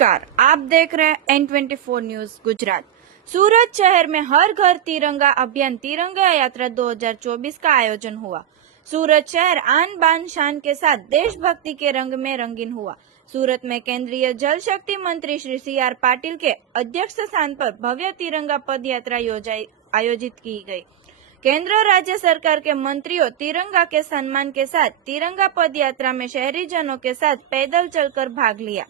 नमस्कार, आप देख रहे हैं N24 न्यूज गुजरात। सूरत शहर में हर घर तिरंगा अभियान तिरंगा यात्रा 2024 का आयोजन हुआ। सूरत शहर आन बान शान के साथ देशभक्ति के रंग में रंगीन हुआ। सूरत में केंद्रीय जल शक्ति मंत्री श्री CR पाटिल के अध्यक्ष स्थान पर भव्य तिरंगा पद यात्रा आयोजित की गई। केंद्र और राज्य सरकार के मंत्रियों तिरंगा के सम्मान के साथ तिरंगा पद यात्रा में शहरीजनों के साथ पैदल चलकर भाग लिया।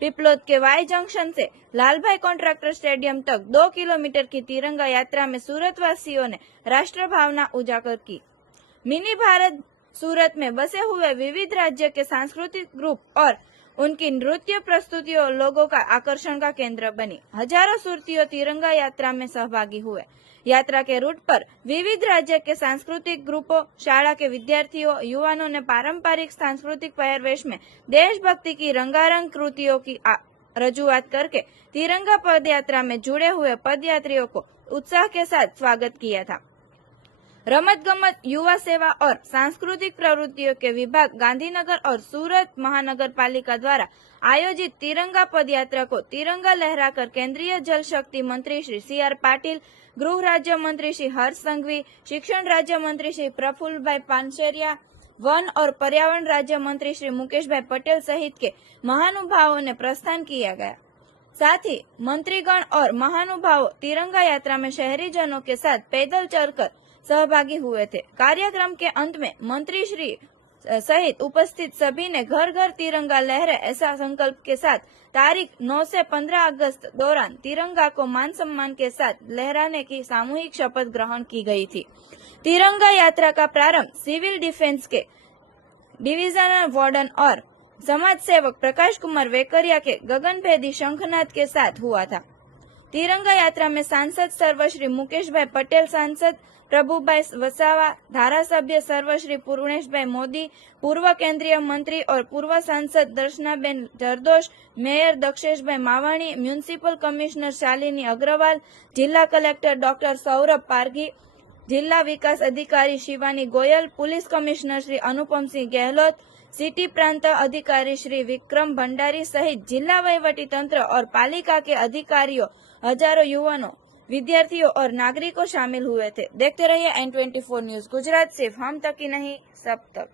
पिपलोद के वाई जंक्शन से लालभाई कॉन्ट्रैक्टर स्टेडियम तक 2 किलोमीटर की तिरंगा यात्रा में सूरत वासियों ने राष्ट्र भावना उजागर की। मिनी भारत सूरत में बसे हुए विविध राज्य के सांस्कृतिक ग्रुप और उनकी नृत्य प्रस्तुतियों लोगों का आकर्षण का केंद्र बनी। हजारों सुरतियों तिरंगा यात्रा में सहभागी हुए। यात्रा के रूट पर विविध राज्य के सांस्कृतिक ग्रुपों, शाला के विद्यार्थियों, युवानों ने पारंपरिक सांस्कृतिक पहरवेश में देशभक्ति की रंगारंग कृतियों की रजूआत करके तिरंगा पदयात्रा में जुड़े हुए पदयात्रियों को उत्साह के साथ स्वागत किया था। रमत-गमत, युवा सेवा और सांस्कृतिक प्रवृत्तियों के विभाग गांधीनगर और सूरत महानगर पालिका द्वारा आयोजित तिरंगा पदयात्रा को तिरंगा लहराकर केंद्रीय जल शक्ति मंत्री श्री CR पाटिल, गृह राज्य मंत्री श्री हर्ष संघवी, शिक्षण राज्य मंत्री श्री प्रफुल्ल पानसरिया, वन और पर्यावरण राज्य मंत्री श्री मुकेश पटेल सहित के महानुभावों ने प्रस्थान किया गया। साथ ही मंत्रीगण और महानुभावों तिरंगा यात्रा में शहरीजनों के साथ पैदल चलकर सहभागी हुए थे। कार्यक्रम के अंत में मंत्री श्री सहित उपस्थित सभी ने घर घर तिरंगा लहरे ऐसा संकल्प के साथ तारीख 9 से 15 अगस्त दौरान तिरंगा को मान सम्मान के साथ लहराने की सामूहिक शपथ ग्रहण की गई थी। तिरंगा यात्रा का प्रारंभ सिविल डिफेंस के डिविजनल वार्डन और समाज सेवक प्रकाश कुमार वेकरिया के गगनभेदी शंखनाद के साथ हुआ था। तिरंगा यात्रा में सांसद सर्वश्री मुकेश पटेल, सांसद प्रभुभाई वसावा, धारासभ्य सर्वश्री पूर्णेश मोदी, पूर्व केंद्रीय मंत्री और पूर्व सांसद Darshanaben Jardosh, mayor Dakshesh Mavani, municipal commissioner Shalini Agrawal, जिला कलेक्टर डॉक्टर सौरभ पारगी, जिला विकास अधिकारी Shivani Goyal, police commissioner Shri Anupam Singh Gehlot, city प्रांत अधिकारी श्री विक्रम भंडारी सहित जिला वहीवटी तंत्र और पालिका के अधिकारियों, हजारों युवानों, विद्यार्थियों और नागरिकों शामिल हुए थे। देखते रहिए N24 न्यूज गुजरात, सिर्फ हम तक ही नहीं सब तक।